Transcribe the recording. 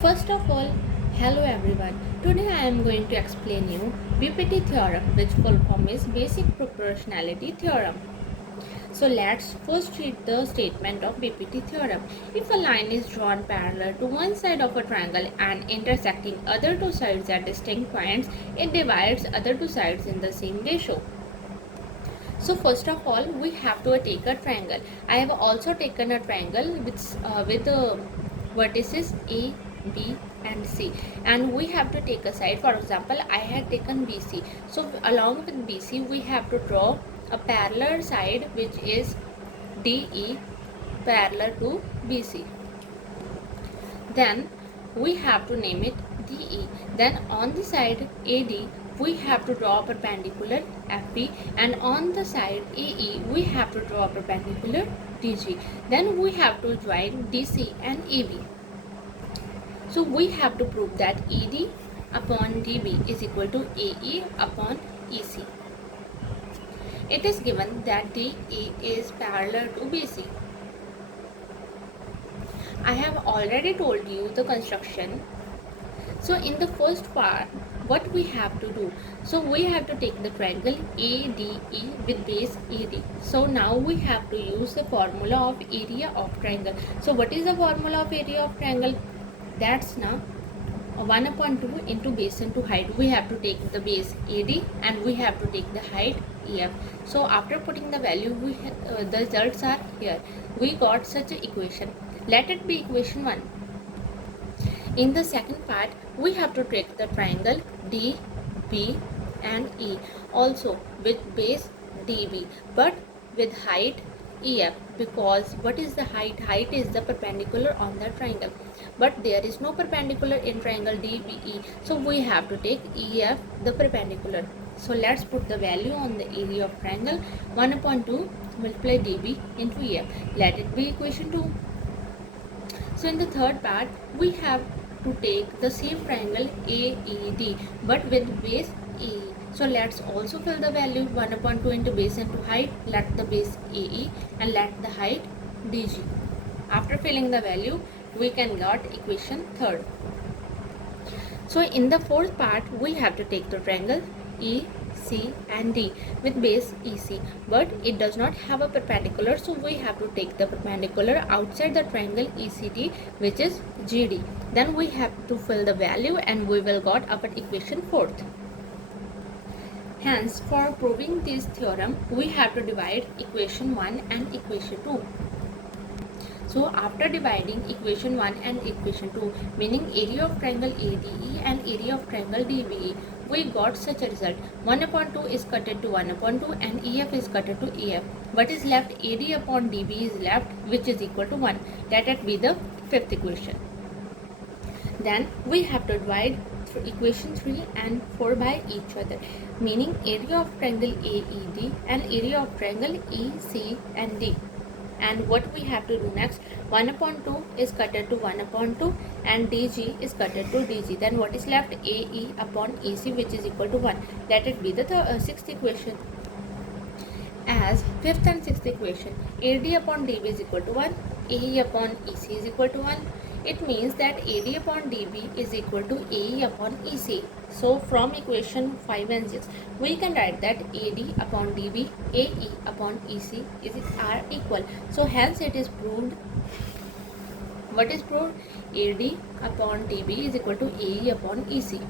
First of all, hello everyone. Today I am going to explain you BPT theorem, which full form is basic proportionality theorem. So let's first read the statement of BPT theorem. If a line is drawn parallel to one side of a triangle and intersecting other two sides at distinct points, it divides other two sides in the same ratio. So first of all, we have to take a triangle. I have also taken a triangle with vertices A, B and C, and we have to take a side. For example, I had taken BC. So along with BC, we have to draw a parallel side which is DE parallel to BC. Then we have to name it DE. Then on the side AD, we have to draw a perpendicular FB, and on the side AE, we have to draw a perpendicular DG. Then we have to join DC and AB. So we have to prove that AD upon DB is equal to AE upon EC. It is given that DE is parallel to BC. I have already told you the construction. So in the first part, what we have to do? So we have to take the triangle ADE with base AD. So now we have to use the formula of area of triangle. So what is the formula of area of triangle? That's now 1 upon 2 into base into height. We have to take the base AD and we have to take the height EF. So after putting the value, the results are here. We got such an equation. Let it be equation 1. In the second part, we have to take the triangle D, B and E also with base DB but with height EF, because what is the height? Height is the perpendicular on the triangle, but there is no perpendicular in triangle DBE, so we have to take EF the perpendicular. So let's put the value on the area of triangle. 1 upon 2 multiply DB into EF. Let it be equation 2. So in the third part, we have to take the same triangle AED but with base AE. So let's also fill the value 1 upon 2 into base into height. Let the base AE and let the height DG. After filling the value, we can get equation third. So in the fourth part, we have to take the triangle E, C and D with base EC, but it does not have a perpendicular, so we have to take the perpendicular outside the triangle ECD, which is GD. Then we have to fill the value and we will got our equation fourth. Hence, for proving this theorem, we have to divide equation 1 and equation 2. So after dividing equation 1 and equation 2, meaning area of triangle ADE and area of triangle DBE, we got such a result. 1 upon 2 is cutted to 1 upon 2 and EF is cutted to EF. What is left? AD upon DB is left, which is equal to 1. Let it be the fifth equation. Then we have to divide equation 3 and 4 by each other, meaning area of triangle AED and area of triangle EC and D. And what we have to do next? 1 upon 2 is cutted to 1 upon 2 and DG is cutted to DG. Then what is left? AE upon EC, which is equal to 1. Let it be the sixth equation. As fifth and sixth equation, AD upon DB is equal to 1, AE upon EC is equal to 1. It means that AD upon DB is equal to AE upon EC. So from equation 5 and 6, we can write that AD upon DB, AE upon EC are equal. So hence it is proved. What is proved? AD upon DB is equal to AE upon EC.